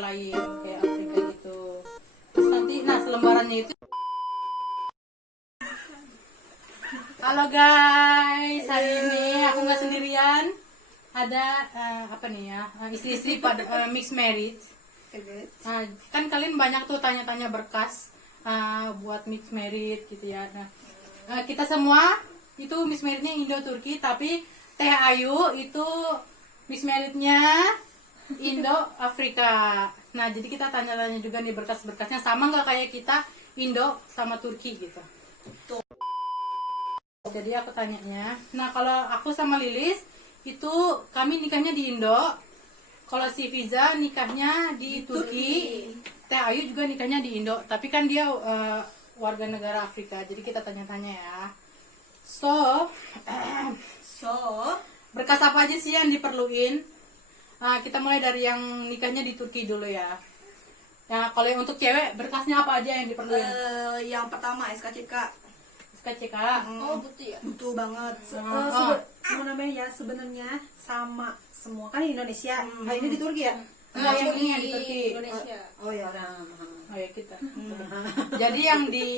negara lain kayak Afrika gitu. Terus nanti selembarannya itu. Halo guys, hari ini aku nggak sendirian. Ada istri-istri pada mixed marriage. Kan kalian banyak tuh tanya-tanya berkas buat mixed marriage gitu ya. Kita semua itu mixed marriage-nya Indo-Turki, tapi Teh Ayu itu mixed marriage-nya Indo-Afrika. Nah, jadi kita tanya-tanya juga nih berkas-berkasnya sama nggak kayak kita Indo sama Turki gitu. Jadi aku tanyanya, kalau aku sama Lilis itu kami nikahnya di Indo. Kalau si Fiza nikahnya di Turki. Teh Ayu juga nikahnya di Indo, tapi kan dia warga negara Afrika. Jadi kita tanya-tanya ya. So berkas apa aja sih yang diperluin? Kita mulai dari yang nikahnya di Turki dulu ya. Ya, kalau untuk cewek berkasnya apa aja yang diperluin? Yang pertama SKCK. SKCK. Butuh ya? Butuh banget. Namanya ya sebenarnya sama semua kan di Indonesia. Ini di Turki ya? Enggak, yang ini yang di Turki. Indonesia. Oh ya. Oh ya kita. Jadi yang di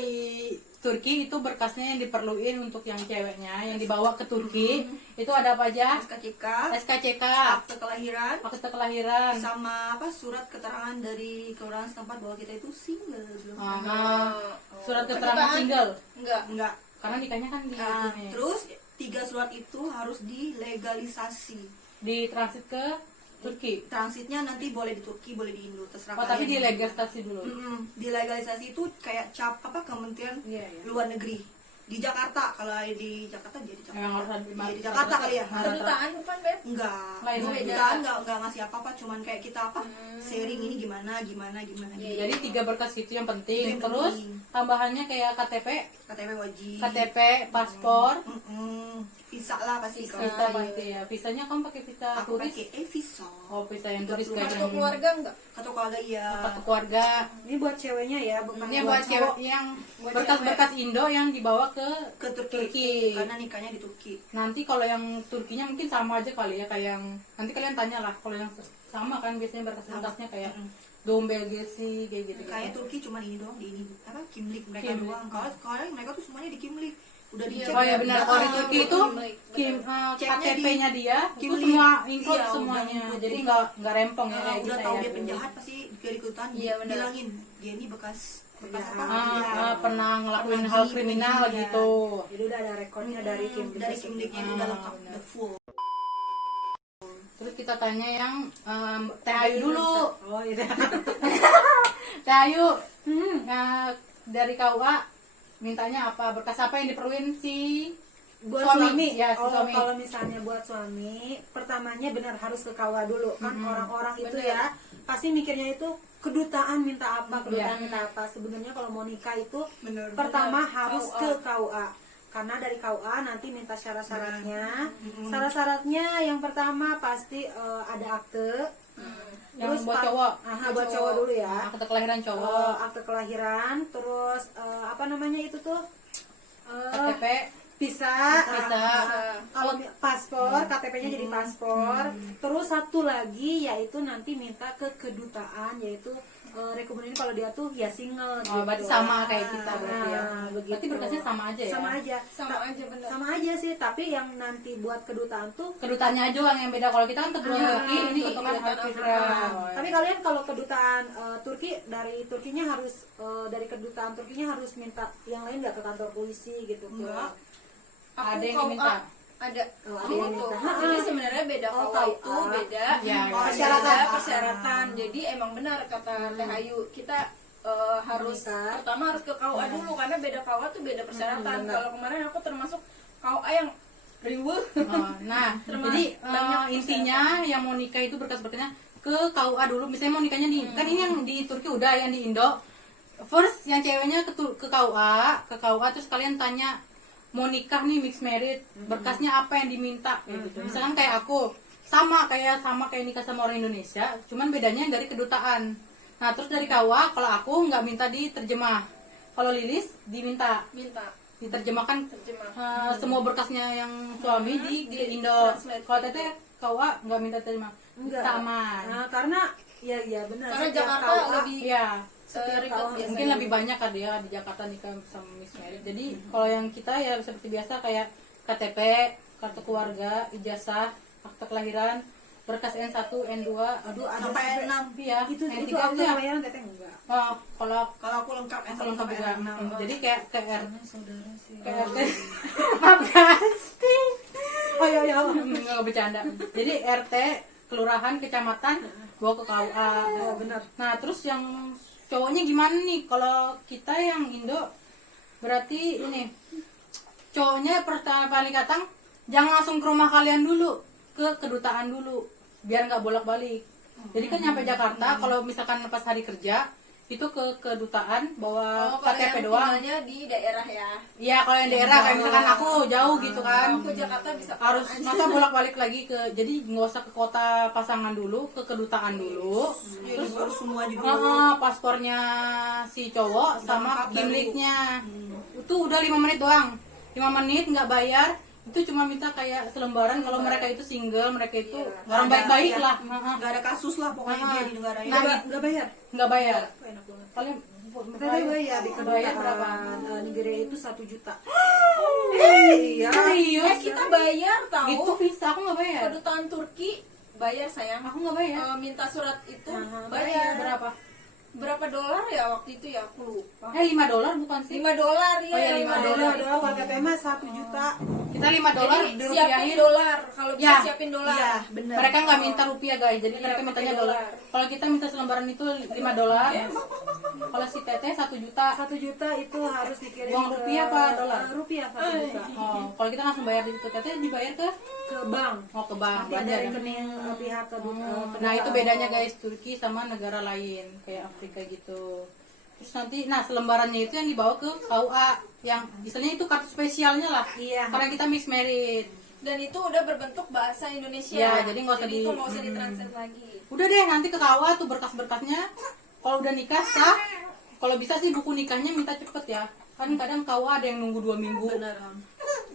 Turki itu berkasnya yang diperluin untuk yang ceweknya yang dibawa ke Turki itu ada apa aja? SKCK, akte kelahiran, sama surat keterangan dari kelurahan setempat bahwa kita itu single. Surat keterangan single? Enggak. Karena nikahnya kan di sini. Terus 3 surat itu harus dilegalisasi. Ditransit ke Turki. Transitnya nanti boleh di Turki, boleh di Indo, terserah. Tapi dilegalisasi dulu. Dilegalisasi itu kayak Kementerian Luar Negeri di Jakarta. Kalau di Jakarta dia di Jakarta. Di Jakarta kali ya. Kedutaan bukan, Beb? Enggak. Beda. Enggak ngasih apa-apa, cuman kayak kita sharing ini gimana. Jadi 3 berkas itu yang penting. Terus tambahannya kayak KTP wajib. KTP, paspor, visa lah pasti. visa pasti ya. Visanya kamu pakai visa turis? Pakai visa. Oh, visa yang turis kayak Kartu keluarga enggak? Kartu keluarga iya. Kartu keluarga. Ini buat ceweknya ya, bukan Ini buat cewek yang berkas-berkas Indo yang dibawa ke Turki. Karena nikahnya di Turki. Nanti kalau yang Turkinya mungkin sama aja kali ya, kayak yang nanti kalian tanya lah. Kalau yang sama kan biasanya berkas-berkasnya kayak Dombel Gesi kayak gitu. Kayak Turki cuma ini doang, di ini Kimlik mereka doang. Kalau mereka tuh semuanya di Kimlik. Udah dicek. Oh ya benar, kalau di Turki itu KTP-nya dia itu semua include semuanya. Jadi nggak rempong ya kayak udah kita tahu ya. dia penjahat pasti dari ikutan bilangin dia ini bekas pernah ngelakuin hal kriminal gitu. Jadi udah ada rekodnya dari Kimlik. Dari Kimliknya itu udah lengkap, udah full. Terus kita tanya yang Teh Ayu dulu. Oh iya. Teh Ayu, dari KUA mintanya apa? Berkas apa yang diperluin si Buat suami, Ya, si suami. Kalau misalnya buat suami, pertamanya benar harus ke KUA dulu. Kan orang-orang itu ya pasti mikirnya itu kedutaan minta apa, minta apa. Sebenarnya kalau mau nikah itu pertama harus ke KUA. Karena dari KUA nanti minta syarat-syaratnya. Syarat-syaratnya yang pertama pasti ada akte. Yang buat cowok. Buat cowok dulu ya. Akte kelahiran cowok. Akte kelahiran, terus apa namanya itu tuh? KTP. Bisa. Kalau paspor, KTP-nya jadi paspor. Terus satu lagi yaitu nanti minta ke kedutaan, yaitu rekomendasi kalau dia tuh ya single. Oh, berarti sama kayak kita berarti ya. Begitu. Berarti berkasnya sama aja ya? Sama aja bener. Sama aja sih, tapi yang nanti buat kedutaan tuh Kedutaannya aja yang beda. Kalau kita kan kedutaan Turki, ini kedutaan Afrika. Tapi kalian kalau kedutaan Turki, dari Turkinya harus dari kedutaan Turkinya harus minta yang lain nggak ke kantor polisi gitu? Enggak. Ada yang diminta. Ada yang minta. Jadi sebenarnya beda KUA itu beda persyaratan. Jadi emang benar kata Teh Ayu, kita harus pertama harus ke KUA dulu karena beda KUA tuh beda persyaratan. Kalau kemarin aku termasuk KUA yang riweuh. Jadi intinya yang mau nikah itu berkas-berkasnya ke KUA dulu. Misalnya mau nikahnya kan ini yang di Turki udah, yang di Indo. First yang ceweknya ke KUA terus kalian tanya mau nikah nih mixed marriage, berkasnya apa yang diminta gitu. Misalkan kayak aku sama kayak nikah sama orang Indonesia, cuman bedanya dari kedutaan. Nah, terus dari KUA kalau aku nggak minta diterjemah. Kalau Lilis diterjemahkan semua berkasnya yang suami di Indo. Kalau Teteh KUA nggak minta terjemah. Enggak. Aman. Nah, karena Iya benar. Karena Setiap Jakarta KUA, lebih Iya. ribet biasanya. Mungkin lebih banyak kan ya di Jakarta nikah sama Miss Merit. Jadi kalau yang kita ya seperti biasa kayak KTP, kartu keluarga, ijazah, akte kelahiran, berkas N1, N2, aduh ada sampai 6. iya. itu N3 akte aja. kelahiran teteh enggak. Kalau Kalau aku lengkap kalau lengkap sampai juga. R6. Jadi kayak ke R Saudara sih. ke RT. Maaf guys. Oh iya. Nggak bercanda. Jadi RT, kelurahan, kecamatan, bawa ke KUA. Oh, benar. Nah, terus yang cowoknya gimana nih? Kalau kita yang Indo berarti ini cowoknya pertama paling datang jangan langsung ke rumah kalian dulu, ke kedutaan dulu, biar nggak bolak-balik. Jadi kan nyampe Jakarta, kalau misalkan pas hari kerja itu ke kedutaan bawa kalau yang KTP doang. tinggalnya di daerah ya. Iya, kalau yang daerah kayak misalkan aku jauh gitu kan. Ke Jakarta bisa Harus masa bolak-balik lagi ke, jadi nggak usah ke kota pasangan dulu, ke kedutaan dulu. Terus harus semua di Paspornya si cowok sama lengkap kimliknya. Itu udah 5 menit doang. 5 menit nggak bayar. Itu cuma minta kayak selembaran. Kalau mereka itu single, mereka itu orang baik-baik lah. Nggak ada kasus lah pokoknya dia di negara ini. Enggak bayar. Nggak bayar. Oh, enak banget. Paling Teteh bayar di bayar berapa? kedutaan Nigeria itu 1 juta. Iya. Eh, Serius? kita bayar tahu. Itu visa aku nggak bayar. Kedutaan Turki bayar sayang. Aku nggak bayar. Minta surat itu Bayar bayar. berapa? Berapa dolar ya waktu itu ya aku lupa. $5 bukan sih? $5 ya. Oh iya, $5. Dolar KTP mah 1 juta. Kita $5 Jadi siapin dirupiahin. dolar. Kalau bisa Ya. siapin dolar. Iya, benar. Mereka nggak minta rupiah guys, jadi Iya, mereka mintanya pakai dolar. dolar. Kalau kita minta selembaran itu $5. Kalau si teteh 1 juta. 1 juta itu harus dikirim Uang ke rupiah apa dolar? Rupiah 1 juta. Oh, kalau kita langsung bayar di situ teteh dibayar Ke bank. ke bank. Nanti ada Wajar. rekening pihak kedutaan. Nah itu bedanya guys, Turki sama negara lain kayak Afrika gitu. Terus nanti, nah selembarannya itu yang dibawa ke KUA, yang misalnya itu kartu spesialnya lah. Iya. Karena kita mixed married. Dan itu udah berbentuk bahasa Indonesia. Ya, jadi nggak usah itu nggak usah ditranslate lagi. Udah deh nanti ke KUA tuh berkas-berkasnya. Kalau udah nikah sah, kalau bisa sih buku nikahnya minta cepet ya. Kan kadang KUA ada yang nunggu 2 minggu. Benar.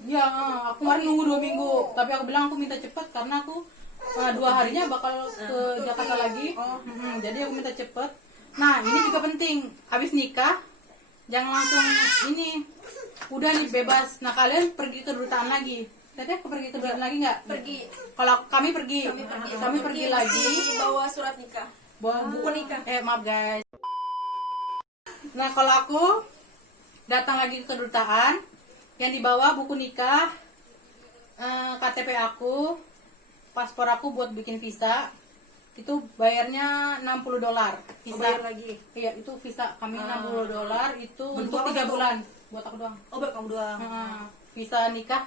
Ya, aku kemarin nunggu 2 minggu. Tapi aku bilang aku minta cepet karena aku 2 harinya bakal ke Jakarta lagi. Jadi aku minta cepet. Nah ini juga penting. Habis nikah jangan langsung ini. Udah nih bebas. Nah kalian pergi ke kedutaan lagi. Teteh pergi ke kedutaan lagi nggak? Pergi. Kalau kami pergi. Kami pergi lagi. Bawa surat nikah. Bawa Buku nikah. maaf guys. Nah kalau aku datang lagi ke kedutaan, yang dibawa buku nikah, KTP aku, paspor aku buat bikin visa, itu bayarnya $60 visa. Bayar lagi. Iya itu visa kami $60 itu untuk Berdua 3 atau? bulan buat aku doang. Oh, buat kamu doang. Visa nikah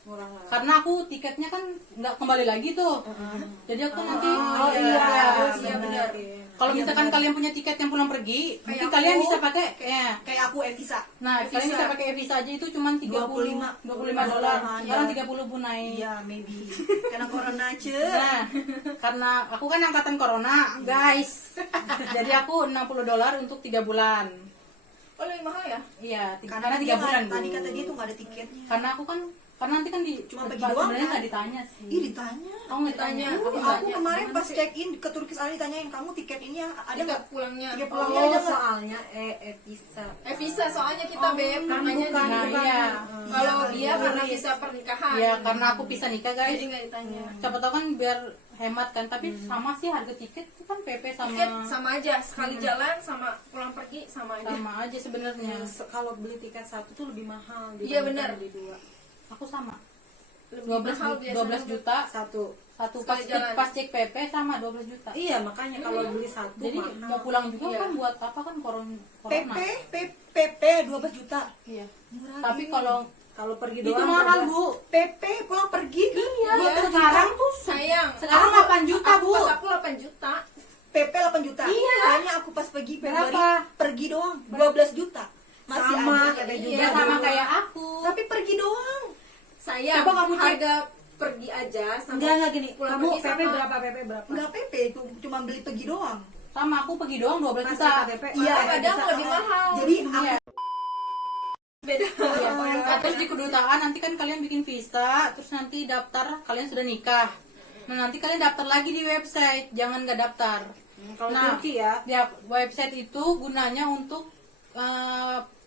Murah lah. karena aku tiketnya kan nggak kembali lagi tuh. Jadi aku nanti benar. kalau misalkan kalian punya tiket yang pulang pergi, mungkin kalian bisa pakai Kayak aku e-visa. Nah, kalian bisa pakai e-visa aja itu cuma $25. Sekarang 30 Bunai. Iya, maybe. Karena corona aja. Nah, karena aku kan angkatan corona, guys. Jadi aku $60 untuk 3 bulan. Oh lebih mahal ya? Iya, Karena karena 3 dia bulan. tadi Bu. kata dia tuh nggak ada tiketnya. Karena aku kan nanti kan Cuma pergi sebenarnya doang, kan? nggak ditanya sih. Ih, ditanya. Aku nggak ditanya. Aku kemarin pas check in ke Turki Ali ditanyain kamu tiket ini ada Tiket nggak? pulangnya. Tiket Oh, pulangnya ada nggak? soalnya visa. Visa soalnya kita beb Kan makanya bukan, Nah, bukan. iya. kalau dia karena visa pernikahan. Iya, karena aku bisa nikah, guys. Jadi nggak ditanya. Siapa tahu kan biar hemat kan, tapi sama sih harga tiket itu kan PP sama Tiket sama aja sekali jalan sama pulang pergi sama aja. sama aja sebenarnya. Kalau beli tiket satu tuh lebih mahal. Iya, dibandingkan benar. beli 2. Aku sama. Lebih 12 mahal biasanya. 12 juta Satu. satu Sekali jalan. pas cek PP sama 12 juta. Iya, makanya kalau beli satu Jadi mahal. mau pulang juga Iya. kan buat apa kan corona. PP 12 juta. Iya. Murah Tapi gini. Kalau pergi itu doang mahal, udah- Bu. PP pulang pergi Iya. Iya. Sekarang tuh Sayang. sekarang 8 juta, Bu. Pas aku 8 juta. PP 8 juta. Iya. Kayaknya aku pas pergi Februari Berapa? pergi doang 12 juta. Masih Sama, ada. ada juga. Iya sama kayak aku. Tapi pergi doang. Sayang. Coba kamu cek. harga pergi aja sama Enggak gini. pulang Kamu pergi PP sama. berapa? PP berapa? Enggak PP itu cuma beli pergi doang. Sama aku pergi doang 12 Pas juta. KTP. Iya, kadang bisa. lebih mahal. Jadi aku Iya. Beda. Nah, terus di kedutaan nanti kan kalian bikin visa, terus nanti daftar kalian sudah nikah. Nah nanti kalian daftar lagi di website, jangan nggak daftar. Kalau Nah, Turki ya, website itu gunanya untuk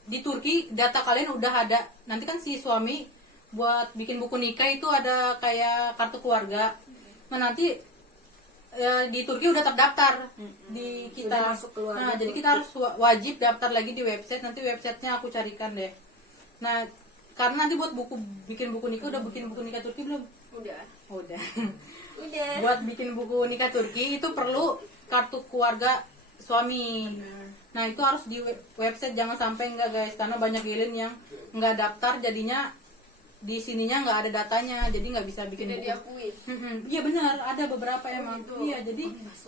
di Turki data kalian udah ada. Nanti kan si suami buat bikin buku nikah itu ada kayak kartu keluarga. Nah nanti di Turki udah terdaftar di kita. Udah masuk keluarga Nah jadi Turki. kita harus wajib daftar lagi di website. Nanti websitenya aku carikan deh. Nah karena nanti buat bikin buku nikah, udah bikin buku nikah Turki belum? Udah. Udah. Udah. Buat bikin buku nikah Turki itu perlu kartu keluarga suami. Nah itu harus di website, jangan sampai enggak guys, karena banyak gilin yang nggak daftar jadinya di sininya nggak ada datanya, jadi nggak bisa bikin Tidak buku. diakui. Iya benar, ada beberapa emang. gitu. Iya jadi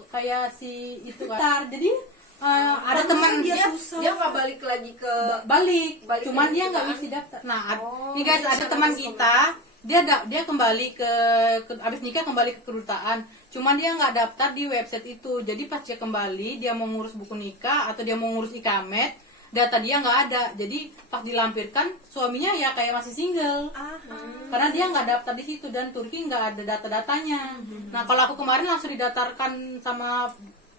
kayak si itu kan. Jadi ada teman Dia nggak balik lagi ke balik, Balik cuman lagi dia ke nggak kan? bisa daftar. Nah, Oh, nih guys, jadi ada sana teman harus kita, dia kembali ke abis nikah kembali ke kedutaan. Cuman dia nggak daftar di website itu. Jadi pas dia kembali, dia mau ngurus buku nikah atau dia mau ngurus ikamet, data dia nggak ada. Jadi pas dilampirkan suaminya ya kayak masih single. Karena dia nggak daftar di situ dan Turki nggak ada data-datanya. Nah kalau aku kemarin langsung didatarkan sama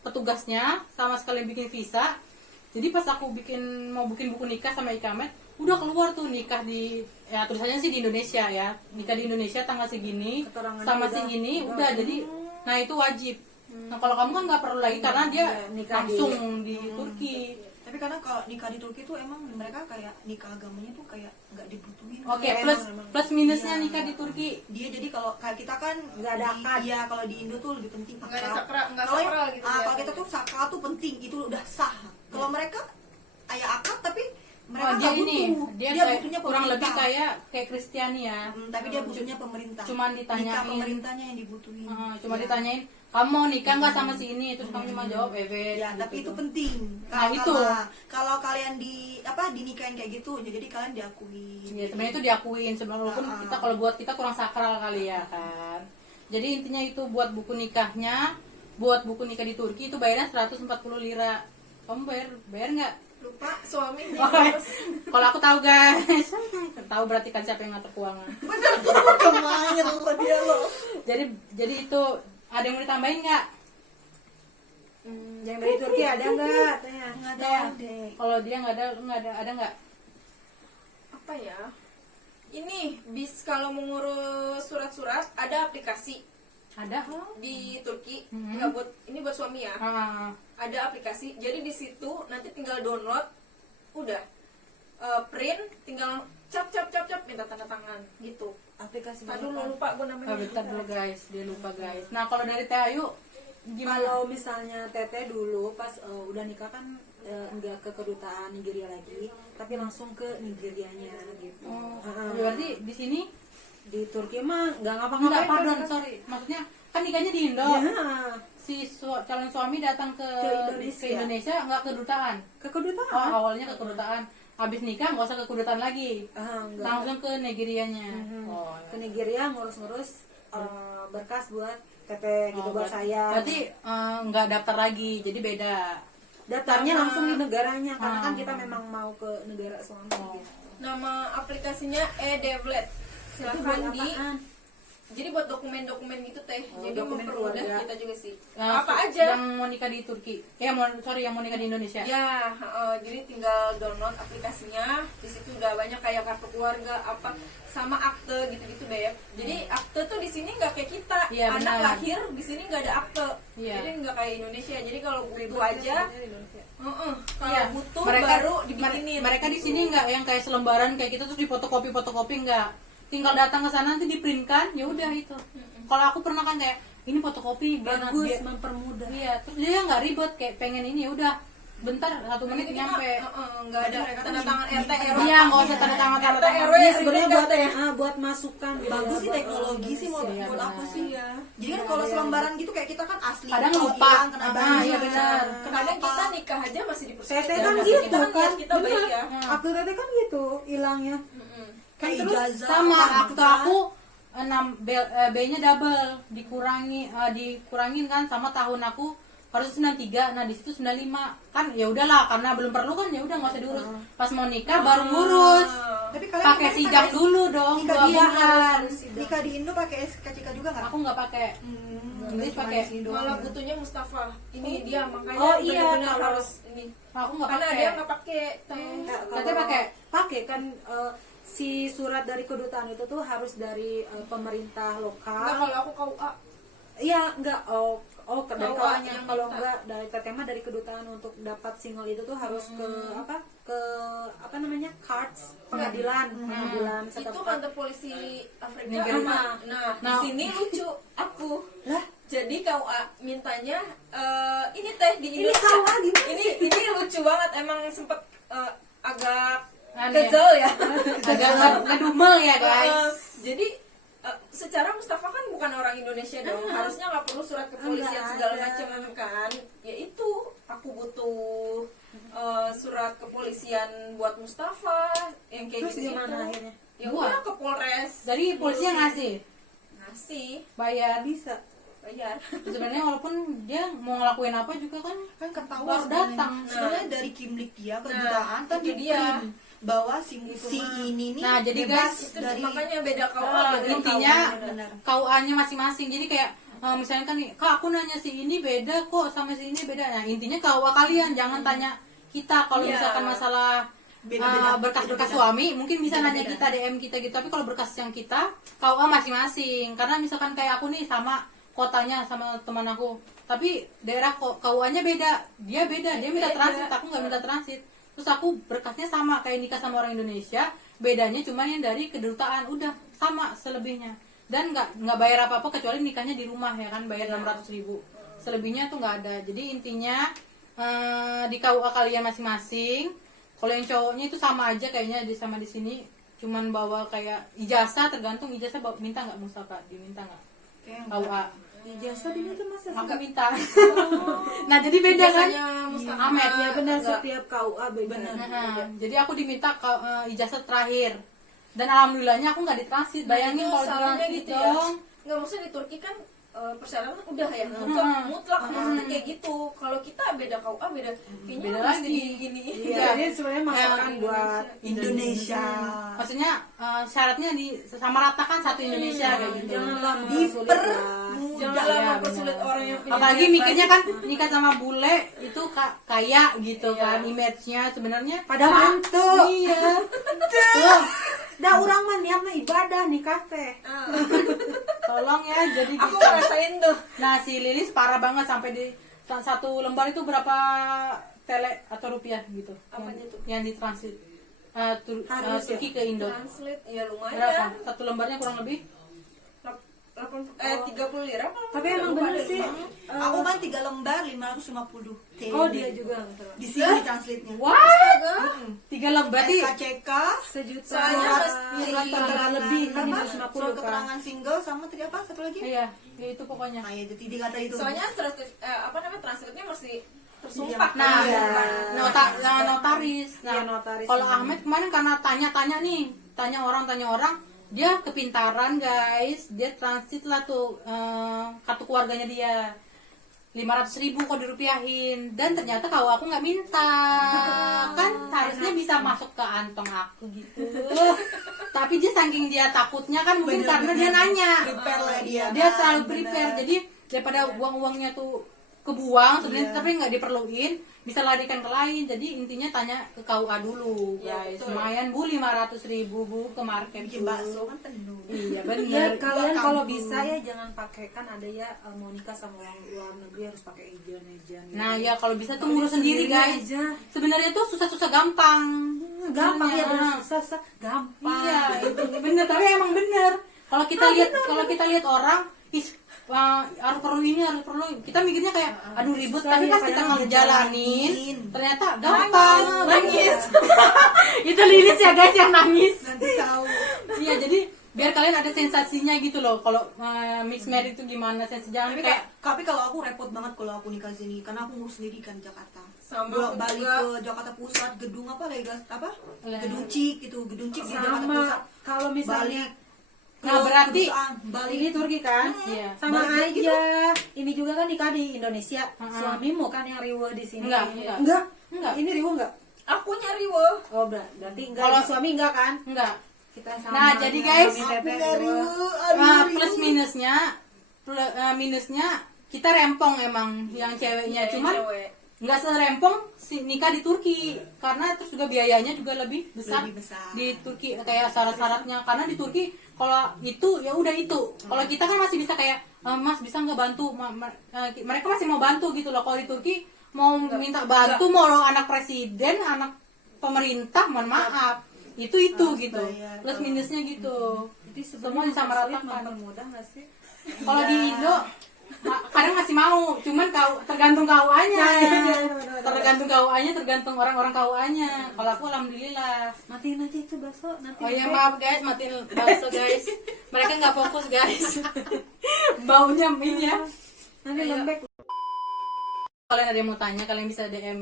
petugasnya, sama sekalian bikin visa. Jadi pas aku mau bikin buku nikah sama ikamet, udah keluar tuh nikah di ya tulisannya sih di Indonesia ya, nikah di Indonesia tanggal segini Keterangannya sama udah- segini udah. udah jadi. Nah itu wajib. Nah kalau kamu kan nggak perlu lagi karena dia nikah langsung di Turki. Tapi karena kalau nikah di Turki tuh emang mereka kayak nikah agamanya tuh kayak nggak dibutuhin. Oke, Kayak plus minusnya nikah di Turki. dia jadi kalau kayak kita kan Nggak ada akad. Iya, kalau di Indo tuh lebih penting Nggak ada akad. sakral- nggak Kalau sakral gitu ya. kalau kita tuh sakral tuh penting, itu udah sah. Kalau mereka ayah akad tapi mereka Oh, dia nggak ini butuh. dia, Dia kayak, butuhnya kurang lebih pemerintah. kayak Kristiani ya. Tapi dia butuhnya pemerintah. Cuman ditanyain. Nikah pemerintahnya yang dibutuhin. Cuma Iya. ditanyain kamu mau nikah nggak sama si ini, terus kamu cuma jawab evet. Ya, tapi gitu. itu penting. Nah, itu. Kalau kalian dinikahin kayak gitu, jadi kalian diakui. Ya sebenarnya itu diakuin sebenarnya, walaupun kita kalau buat kita kurang sakral kali ya kan. Jadi intinya itu buat buku nikahnya, buat buku nikah di Turki itu bayarnya 140 lira. Kamu bayar nggak? lupa suami dia Oh, harus kalau aku tahu guys, tahu berarti kan siapa yang ngatur keuangan. Kemana lupa dia loh. Jadi itu ada yang mau ditambahin nggak? yang dari Turki ada nggak? Tanya. Nggak Ya, tahu deh. kalau dia nggak ada nggak? apa ya ini kalau mengurus surat-surat ada aplikasi Ada. di Turki nggak ini buat suami ya ada aplikasi jadi di situ nanti tinggal download udah print tinggal cap minta tanda tangan gitu. Aplikasi Aduh lupa gue namanya. Bentar dulu guys, dia lupa guys. Nah kalau dari Teh Ayu gimana? Kalau misalnya Teteh dulu pas udah nikah kan nggak ke kedutaan Nigeria lagi, tapi langsung ke Nigerianya gitu. Berarti di sini Di Turki mah nggak enggak, ngapa-ngapain. pardon, sorry. Maksudnya kan nikahnya di Indo. Ya, Si calon suami datang ke Indonesia. Indonesia nggak ke kedutaan. ke Oh, kedutaan. awalnya ke kedutaan. Habis nikah nggak usah ke kedutaan lagi. Enggak. Langsung ke Nigerianya. Oh. Ke Nigeria ngurus-ngurus berkas buat Teteh gitu buat saya. Berarti nggak daftar lagi, jadi beda. Daftarnya langsung di negaranya karena kan kita memang mau ke negara suami gitu. Nama aplikasinya e-Devlet. Silahkan Itu buat apaan? jadi buat dokumen-dokumen gitu teh. Oh, Jadi dokumen mempermudah keluarga. kita juga sih. Nah, apa aja? Yang mau nikah di Turki. Yang mau nikah di Indonesia. Ya, jadi tinggal download aplikasinya. Di situ udah banyak kayak kartu keluarga, apa sama akte gitu-gitu Beb. Jadi akte tuh di sini nggak kayak kita. Iya, Anak benar. lahir di sini nggak ada akte. Iya. Jadi nggak kayak Indonesia. Jadi kalau butuh aja, kalau Iya. butuh mereka, baru dibikinin. Mereka di sini nggak yang kayak selembaran kayak gitu terus difotokopi nggak. Tinggal datang ke sana nanti diprintkan, ya udah itu. Kalau aku pernah kan kayak ini fotokopi biar Bagus, mempermudah. Iya, terus dia nggak ribet kayak pengen ini ya udah bentar 1 menit Jadi nyampe. nggak ada tanda tangan RT RW. Iya, nggak usah tanda tangan RT RW Ini sebenarnya buat ya. buat masukan gitu. Bagus sih buat, teknologi sih Iya, menurut benar. aku sih ya. Jadi kan kalau selembaran gitu kayak kita kan asli. Kadang Kalau lupa. hilang, kena banjir. Iya, benar. Kadang kita nikah aja masih dipersulit. Teteh kan Kita gitu lihat kan. kita baik ya. Akte Teteh kan gitu hilangnya. Kayak Terus ijazah. Sama apa akte nikah. aku 6 B-nya double dikurangin kan sama tahun aku harus 93, nah di situ 95 kan, ya udahlah karena belum perlu kan, ya udah nggak usah diurus. Pas mau nikah baru ngurus. Tapi kalian Pakai kemarin sidang dulu dong, nikah dua di bulan. nikah di Indo pakai SKCK juga nggak? Aku nggak pakai. Jadi Cuma pakai. di sini doang. Malah butuhnya Mustafa. Ini dia makanya Oh, iya, benar-benar kalau- harus ini. Aku nggak Karena pakai. dia nggak pakai. Katanya pakai. kan si surat dari kedutaan itu tuh harus dari pemerintah Enggak, lokal. kalau aku KUA. Iya, enggak. Dari Bawa kawannya. yang Kalau minta. enggak dari tetema dari kedutaan untuk dapat single itu tuh harus ke apa namanya? Cards pengadilan Itu setempat. kantor polisi Afrika. Negara. Nah, di Nah. sini lucu aku. Lah, Jadi KUA mintanya ini teh di Ini Indonesia. KUA gimana ini lucu banget, emang sempet agak Aneh. kesel ya. Agak ngedumel ya guys. Jadi secara Mustafa kan bukan orang Indonesia dong, harusnya nggak perlu surat kepolisian Nggak segala ada. macam kan. Ya itu aku butuh surat kepolisian buat Mustafa yang kayak Terus gitu. gimana akhirnya? Ya Buat. udah ke Polres. Dari polisi yang ngasih Ngasih bayar. Bisa. bayar. Sebenarnya walaupun dia mau ngelakuin apa juga kan Kan ketahuan baru datang. sebenarnya dari Kimlik dia Nah, kedutaan kan itu di dia. print bahwa si ini nih Nah, jadi bebas guys, Itu dari makanya beda KUA. beda intinya KUA, benar. KUA-nya masing-masing. Jadi kayak misalnya kan nih, Kak aku nanya si ini beda kok sama si ini beda. Nah, intinya KUA kalian jangan tanya kita kalau Iya. misalkan masalah Beda-beda, berkas-berkas beda-beda. suami mungkin bisa nanya kita DM kita gitu, tapi kalau berkas yang kita KUA masing-masing. Karena misalkan kayak aku nih sama kotanya sama teman aku, tapi daerah KUA-nya beda, dia minta Beda. transit, aku nggak minta transit. Terus aku berkasnya sama kayak nikah sama orang Indonesia, bedanya cuma yang dari kedutaan, udah sama selebihnya. Dan nggak bayar apa-apa kecuali nikahnya di rumah ya kan, bayar 600.000. Selebihnya tuh nggak ada. Jadi intinya di KUA kalian masing-masing. Kalau yang cowoknya itu sama aja kayaknya sama di sini, cuman bawa kayak ijazah, tergantung ijazah minta nggak Mustafa, diminta nggak KUA. Ijazah diminta masa sih? Aku minta. Nah jadi beda kan? Biasanya Mustafa. Ahmed Ya benar, Enggak. setiap KUA beda. Nah, jadi aku diminta ijazah terakhir, dan alhamdulillahnya aku nggak ditransit. Bayangin Itu kalau salahnya ditransit gitu ya. dong. Nggak, maksudnya di Turki kan persyaratan udah ya mutlak maksudnya kayak gitu. Kalau kita beda KUA beda kayaknya Beda harus lagi. gini. Iya, ini sebenarnya masakan buat Indonesia. Maksudnya syaratnya sama rata kan satu Indonesia kayak gitu. janganlah Diper Janganlah Iya, mempersulit benar. orang yang punya Apalagi niat mikirnya baik. kan nikah sama bule itu kaya gitu kan, image-nya sebenarnya pada mantu. iya. Tuh, Dah urang mah niat mah ibadah nikah teh. tolong ya jadi Aku gitu. ngerasain tuh. Nah si Lilis parah banget sampai di satu lembar itu berapa tele atau rupiah gitu. Apanya tuh? Yang ditransit Harus ya? Turki ke Indo. Translate ya Berapa? lumayan. Satu lembarnya kurang lebih 30 lira apa? Tapi emang bener sih. aku kan 3 lembar 550 TL. Oh dia juga. di sini translate-nya. wah Astaga. 3 lembar berarti SKCK Sejuta. Soalnya surat mesti- surat keterangan lebih, apa? 550 Surat kan. keterangan single sama tadi apa satu lagi? iya ya itu pokoknya. Nah, ya jadi kata itu. Soalnya translate-nya mesti tersumpah. Nah, Iya. notaris. Nah, Iya, notaris. kalau Ahmed kemarin karena tanya-tanya nih, tanya orang, dia kepintaran guys, dia transit lah tuh kartu keluarganya dia 500.000 kok dirupiahin, dan ternyata kalau aku nggak minta, kan harusnya bisa masuk ke kantong aku gitu. Tapi dia saking dia takutnya kan mungkin karena dia nanya, Prepare lah dia. dia kan, terlalu bener. prepare, jadi daripada uangnya tuh kebuang sebenarnya, Iya. tapi nggak diperluin, bisa larikan ke lain. Jadi intinya tanya ke KUA dulu Iya, guys. betul. Lumayan Bu, 500.000 Bu ke market Bikin Bu. bakso kan penuh. Iya Ya bener. kalian Buat kalau kampung. bisa ya jangan pakai, kan ada ya mau nikah sama orang luar negeri harus pakai ejen. Nah ya kalau bisa tuh ngurus sendiri guys. aja. Sebenarnya tuh susah-susah gampang. Gampang ya, Sebenarnya. bener susah gampang. Iya itu bener, tapi emang bener. Kalau kita lihat orang, harus perlu ini, harus perlu ini. Kita mikirnya kayak aduh ribet, Susah tapi ya, pas kita kadang ngejalanin dijalanin. ternyata gampang. Nangis. Itu Lilis ya guys yang nangis. Nanti tahu. Iya jadi biar kalian ada sensasinya gitu loh kalau mix married itu gimana sensasinya. Tapi Kayak tapi kalau aku repot banget kalau aku nikah di sini karena aku ngurus sendiri kan Jakarta. Sama Bolak aku balik juga. ke Jakarta Pusat, gedung apa Legas apa? Lah. Gedung Cik itu, gedung Cik di Jakarta Sama Pusat. kalau misalnya Balik Nah, berarti Bali ini Turki kan? Iya. Sama Balik aja. gitu. Ini juga kan nikah di Indonesia. Suamimu kan yang riweh di sini. Enggak. Enggak. Ini riweh enggak? Aku nyari weh. Oh, berarti enggak. Kalau Ini suami enggak kan? enggak. Kita sama. Nah, jadi guys, plus minusnya kita rempong emang yang ceweknya, cuman Cewek. nggak serempong si nikah di Turki karena terus juga biayanya juga lebih besar, di Turki kayak syarat-syaratnya, karena di Turki kalau itu ya udah itu, kalau kita kan masih bisa kayak mas bisa nggak bantu, mereka masih mau bantu gitu loh. Kalau di Turki mau minta bantu, mau lo anak presiden, anak pemerintah, mohon maaf itu gitu, plus minusnya gitu. Jadi Semua disamaratakan. Mudah nggak sih? Kalau di Indo kadang masih mau, cuman tergantung KUA-nya. Tergantung KUA-nya, tergantung orang-orang KUA-nya. Kalau aku alhamdulillah. Matiin aja itu bakso nanti. Oh iya maaf guys, matiin bakso guys. Mereka nggak fokus guys. Baunya ini ya. Nanti lembek. Kalian ada yang mau tanya, kalian bisa DM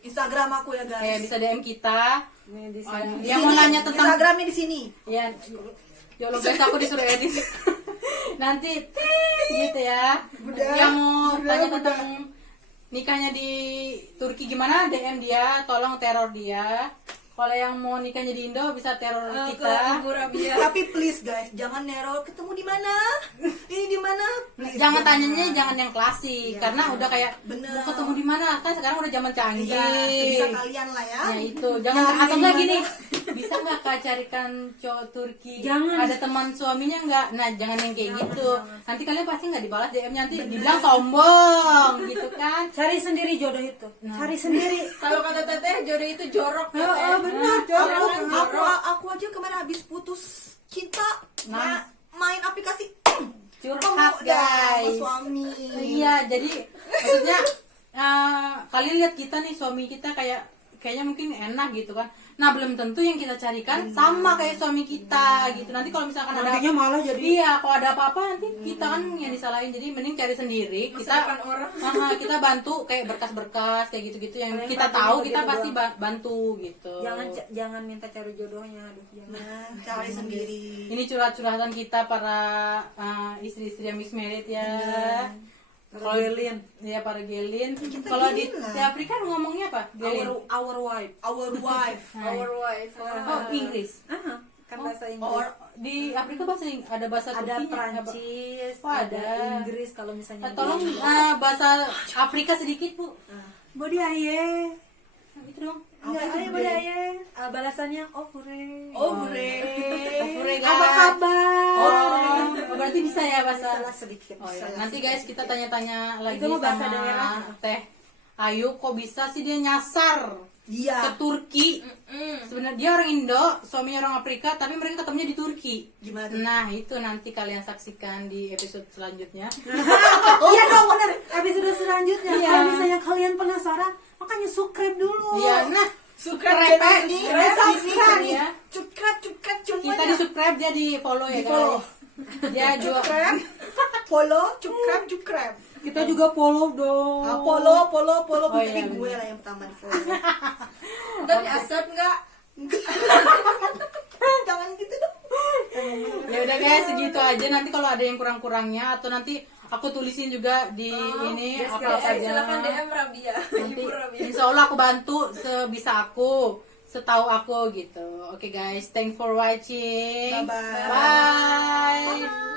Instagram aku ya guys. bisa DM kita. Nih di Oh, sini. yang mau nanya tentang Instagramnya di sini. ya, ya Allah guys, aku disuruh edit. Nanti gitu ya. Yang mau tanya tentang nikahnya di Turki gimana, DM dia, tolong teror dia. Kalau yang mau nikahnya di Indo bisa teror Ke kita. Ibu Rabia. Tapi please guys, jangan neror ketemu di mana? Ini di mana? Please, Jangan tanyanya jangan yang klasik, Ya. karena udah kayak Bener. mau ketemu di mana, kan sekarang udah zaman canggih. Iya, sebisa kalian lah ya. Nah itu jangan, Nyari atau di enggak mana? gini, bisa nggak Kak carikan cowok Turki, Jangan. ada teman suaminya nggak? Nah jangan yang kayak gitu, nanti kalian pasti nggak dibalas DM-nya, nanti dibilang sombong gitu kan. Cari sendiri jodoh itu. Cari sendiri. Kalau kata teteh jodoh itu jorok. Oh, Teteh. benar. Aku aja kemarin habis putus cinta Nah. main aplikasi Curhat sama guys. suami. Iya, jadi maksudnya kalian lihat kita nih, suami kita kayaknya mungkin enak gitu kan. Nah belum tentu yang kita carikan sama kayak suami kita gitu. Nanti kalau misalkan ada Nantinya malah jadi iya, kalau ada apa-apa nanti kita kan yang disalahin. Jadi mending cari sendiri. Masa depan orang. Kita bantu kayak berkas-berkas kayak gitu-gitu yang Kalian kita bantu tahu, gitu kita pasti doang. bantu gitu. jangan minta cari jodohnya. Aduh, jangan. Cari sendiri. Ini curhat-curhatan kita para istri-istri yang mixed married ya. Para gelin. Iya, para gelin. Kita Kalau di gelin lah. Afrika ngomongnya apa? Gelin. Our wife. Our wife. Our wife. Oh, Inggris. Kan bahasa Inggris. Oh, di Afrika ada bahasa Ada Turkinya. Prancis, Oh, ada ada. Inggris kalau misalnya. Tolong bahasa Afrika sedikit, Bu. Body aye. Itu dong. Enggak, ayo body aye. Balasannya ovure. Ovure. Ovure, guys. Apa kabar? Oh, berarti bisa ya bahasa. Salah sedikit. Oh, ya. Nanti guys kita tanya-tanya lagi Itu mah bahasa sama daerah. Teh Ayu, kok bisa sih dia nyasar ke Iya. Turki? Sebenarnya dia orang Indo, suaminya orang Afrika, tapi mereka ketemunya di Turki. Gimana tuh? Nah, itu nanti kalian saksikan di episode selanjutnya. Iya dong, bener. Episode selanjutnya. Iya. Kalau misalnya kalian penasaran, makanya subscribe dulu. Iya, nah, Subscribe subscribe channel ini, subscribe nih. ya. Subscribe Kita semuanya. di subscribe, dia di follow ya, Di-follow. guys. Dia juga Subscribe, follow, subscribe. Kita juga follow dong. Follow. Oh, Jadi iya, gue lah yang pertama di follow. Dan asap nggak? Jangan gitu dong. ya udah guys, segitu aja. Nanti kalau ada yang kurang-kurangnya atau nanti aku tulisin juga di ini apa saja. Silakan DM Rabia. Nanti Ibu Rabia. insya Allah aku bantu sebisa aku, setahu aku gitu. Oke guys, thanks for watching. Bye-bye. Bye.